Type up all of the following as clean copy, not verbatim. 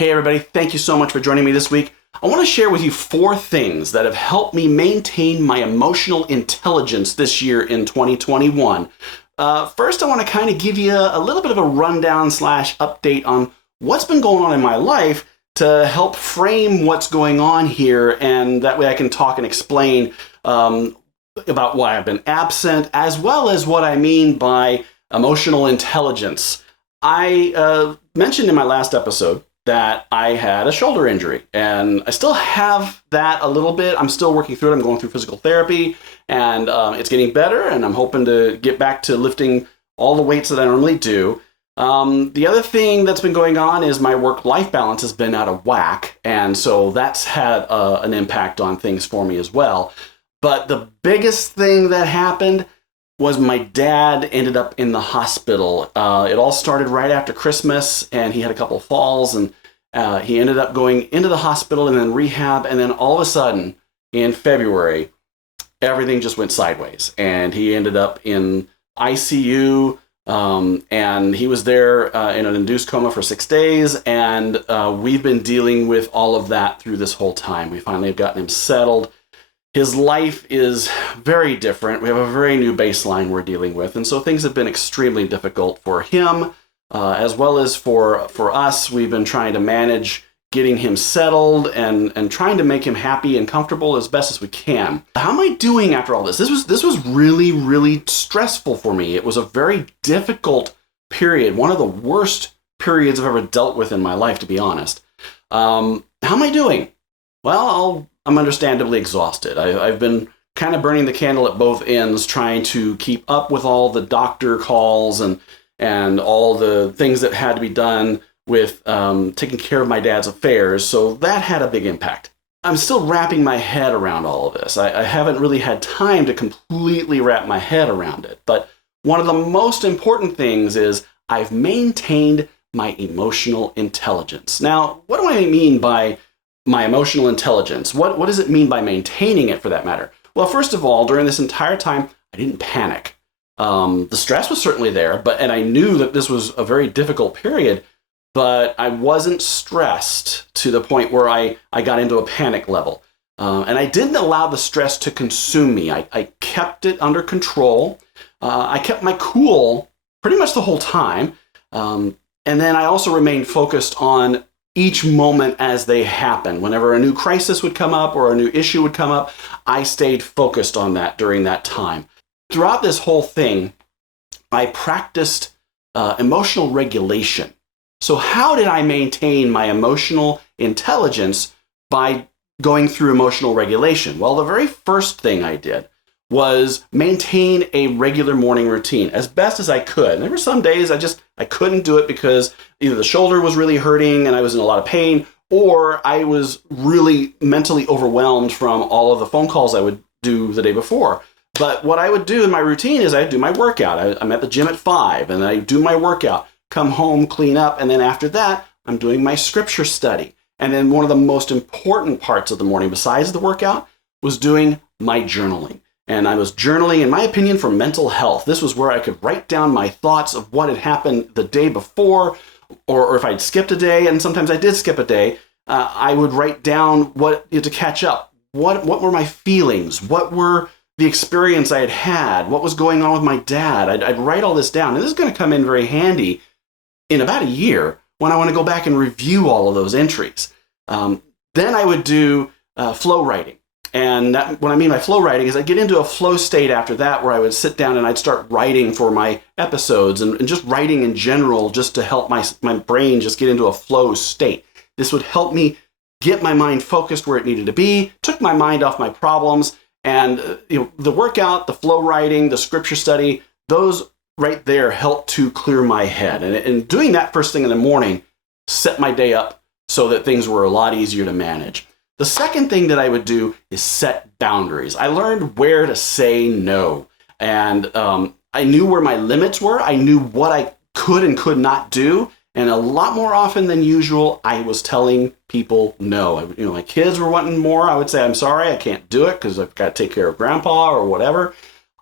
Hey everybody, thank you so much for joining me this week. I want to share with you 4 things that have helped me maintain my emotional intelligence this year in 2021. First, I want to kind of give you a little bit of a rundown / update on what's been going on in my life to help frame what's going on here, and that way I can talk and explain about why I've been absent, as well as what I mean by emotional intelligence. I mentioned in my last episode that I had a shoulder injury, and I still have that a little bit. I'm still working through it. I'm going through physical therapy, and it's getting better, and I'm hoping to get back to lifting all the weights that I normally do. The other thing that's been going on is my work-life balance has been out of whack, and so that's had an impact on things for me as well. But the biggest thing that happened was my dad ended up in the hospital. It all started right after Christmas, and he had a couple of falls, and he ended up going into the hospital and then rehab, and then all of a sudden, in February, everything just went sideways, and he ended up in ICU, and he was there in an induced coma for 6 days, and we've been dealing with all of that through this whole time. We finally have gotten him settled. His life is very different. We have a very new baseline we're dealing with, and so things have been extremely difficult for him, as well as for us. We've been trying to manage getting him settled and trying to make him happy and comfortable as best as we can. How am I doing after all this? This was really, really stressful for me. It was a very difficult period, one of the worst periods I've ever dealt with in my life, to be honest. How am I doing? Well, I'm understandably exhausted. I've been kind of burning the candle at both ends, trying to keep up with all the doctor calls and all the things that had to be done with taking care of my dad's affairs. So that had a big impact. I'm still wrapping my head around all of this. I haven't really had time to completely wrap my head around it. But one of the most important things is I've maintained my emotional intelligence. Now, what do I mean by my emotional intelligence? What does it mean by maintaining it, for that matter? Well, first of all, during this entire time, I didn't panic. The stress was certainly there, and I knew that this was a very difficult period, but I wasn't stressed to the point where I got into a panic level. And I didn't allow the stress to consume me. I kept it under control. I kept my cool pretty much the whole time. And then I also remained focused on each moment as they happen. Whenever a new crisis would come up or a new issue would come up, I stayed focused on that during that time. Throughout this whole thing, I practiced emotional regulation. So how did I maintain my emotional intelligence by going through emotional regulation? Well, the very first thing I did was maintain a regular morning routine as best as I could. And there were some days I couldn't do it because either the shoulder was really hurting and I was in a lot of pain, or I was really mentally overwhelmed from all of the phone calls I would do the day before. But what I would do in my routine is I'd do my workout. I'm at the gym at 5 and I do my workout, come home, clean up, and then after that, I'm doing my scripture study. And then one of the most important parts of the morning, besides the workout, was doing my journaling. And I was journaling, in my opinion, for mental health. This was where I could write down my thoughts of what had happened the day before, or if I'd skipped a day, and sometimes I did skip a day, I would write down to catch up. What were my feelings? What were the experience I had had? What was going on with my dad? I'd write all this down. And this is going to come in very handy in about a year when I want to go back and review all of those entries. Then I would do flow writing. And what I mean by flow writing is I'd get into a flow state after that where I would sit down and I'd start writing for my episodes and just writing in general just to help my brain just get into a flow state. This would help me get my mind focused where it needed to be, took my mind off my problems, and the workout, the flow writing, the scripture study, those right there helped to clear my head. And doing that first thing in the morning set my day up so that things were a lot easier to manage. The second thing that I would do is set boundaries. I learned where to say no. And I knew where my limits were. I knew what I could and could not do. And a lot more often than usual, I was telling people no. My kids were wanting more. I would say, I'm sorry, I can't do it because I've got to take care of grandpa or whatever.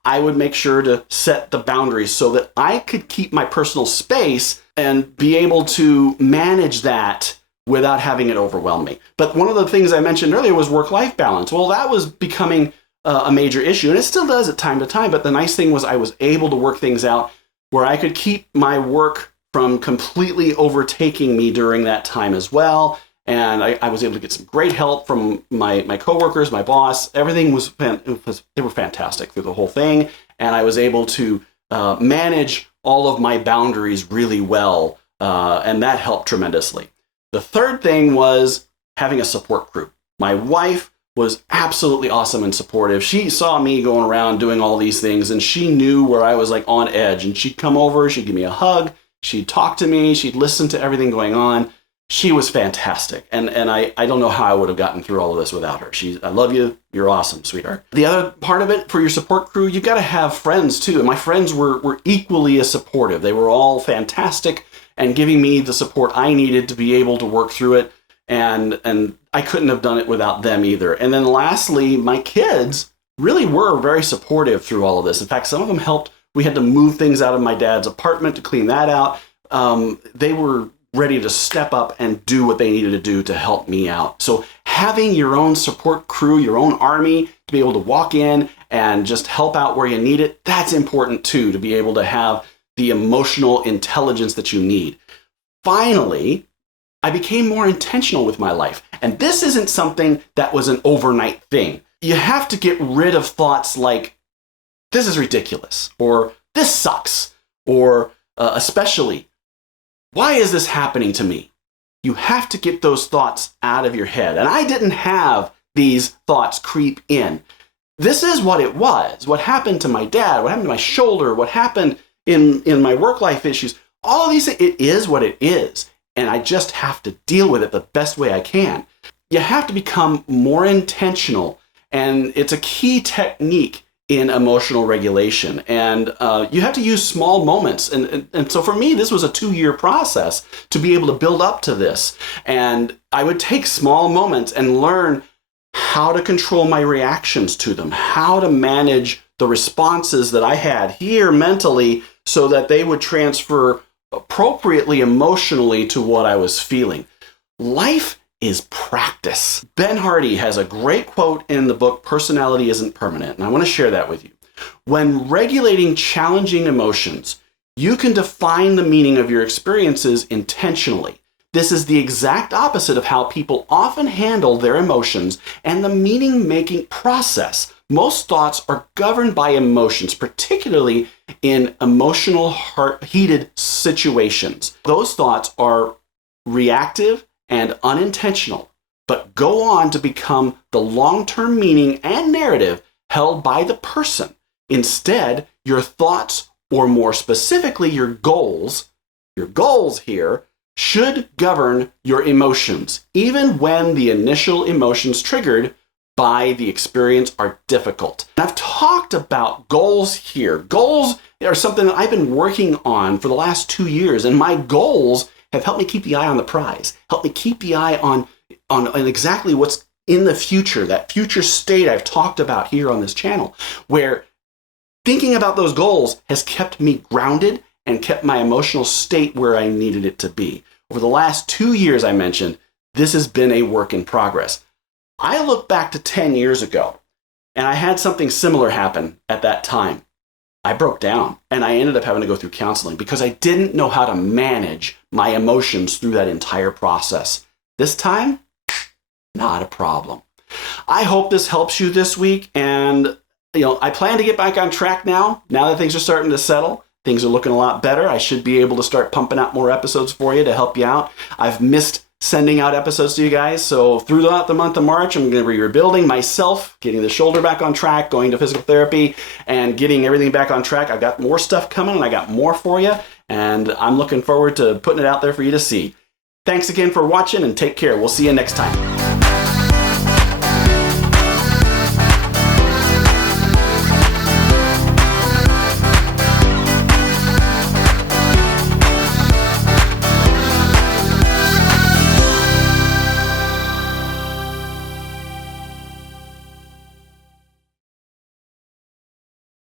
I would make sure to set the boundaries so that I could keep my personal space and be able to manage that without having it overwhelm me. But one of the things I mentioned earlier was work-life balance. Well, that was becoming a major issue, and it still does at time to time. But the nice thing was I was able to work things out where I could keep my work from completely overtaking me during that time as well. And I was able to get some great help from my coworkers, my boss. Everything they were fantastic through the whole thing. And I was able to manage all of my boundaries really well. And that helped tremendously. The third thing was having a support group. My wife was absolutely awesome and supportive. She saw me going around doing all these things, and she knew where I was like on edge. And she'd come over, she'd give me a hug, she'd talk to me, she'd listen to everything going on. She was fantastic. And I don't know how I would have gotten through all of this without her. I love you. You're awesome, sweetheart. The other part of it for your support crew, you've got to have friends too. And my friends were equally as supportive. They were all fantastic and giving me the support I needed to be able to work through it. And I couldn't have done it without them either. And then lastly, my kids really were very supportive through all of this. In fact, some of them helped. We had to move things out of my dad's apartment to clean that out. They were ready to step up and do what they needed to do to help me out. So having your own support crew, your own army to be able to walk in and just help out where you need it, that's important too, to be able to have the emotional intelligence that you need. Finally, I became more intentional with my life. And this isn't something that was an overnight thing. You have to get rid of thoughts like, this is ridiculous, or this sucks, or especially, why is this happening to me? You have to get those thoughts out of your head. And I didn't have these thoughts creep in. This is what it was. What happened to my dad, what happened to my shoulder, what happened in my work-life issues, all of these things, it is what it is. And I just have to deal with it the best way I can. You have to become more intentional. And it's a key technique in emotional regulation. And you have to use small moments. And so for me, this was a 2-year process to be able to build up to this. And I would take small moments and learn how to control my reactions to them, how to manage the responses that I had here mentally so that they would transfer appropriately emotionally to what I was feeling. Life is practice. Ben Hardy has a great quote in the book, Personality Isn't Permanent, and I want to share that with you. When regulating challenging emotions, you can define the meaning of your experiences intentionally. This is the exact opposite of how people often handle their emotions and the meaning-making process. Most thoughts are governed by emotions, particularly in emotional, heated situations. Those thoughts are reactive and unintentional, but go on to become the long-term meaning and narrative held by the person. Instead, your thoughts, or more specifically, your goals here, should govern your emotions, even when the initial emotions triggered by the experience are difficult. And I've talked about goals here. Goals are something that I've been working on for the last 2 years, and my goals have helped me keep the eye on the prize, helped me keep the eye on exactly what's in the future, that future state I've talked about here on this channel, where thinking about those goals has kept me grounded and kept my emotional state where I needed it to be. Over the last 2 years, I mentioned, this has been a work in progress. I look back to 10 years ago, and I had something similar happen at that time. I broke down, and I ended up having to go through counseling because I didn't know how to manage my emotions through that entire process. This time, not a problem. I hope this helps you this week, and I plan to get back on track now that things are starting to settle. Things are looking a lot better. I should be able to start pumping out more episodes for you to help you out. I've missed sending out episodes to you guys, so throughout the month of March, I'm going to be rebuilding myself, getting the shoulder back on track, going to physical therapy, and getting everything back on track. I've got more stuff coming, and I got more for you, and I'm looking forward to putting it out there for you to see. Thanks again for watching, and take care. We'll see you next time.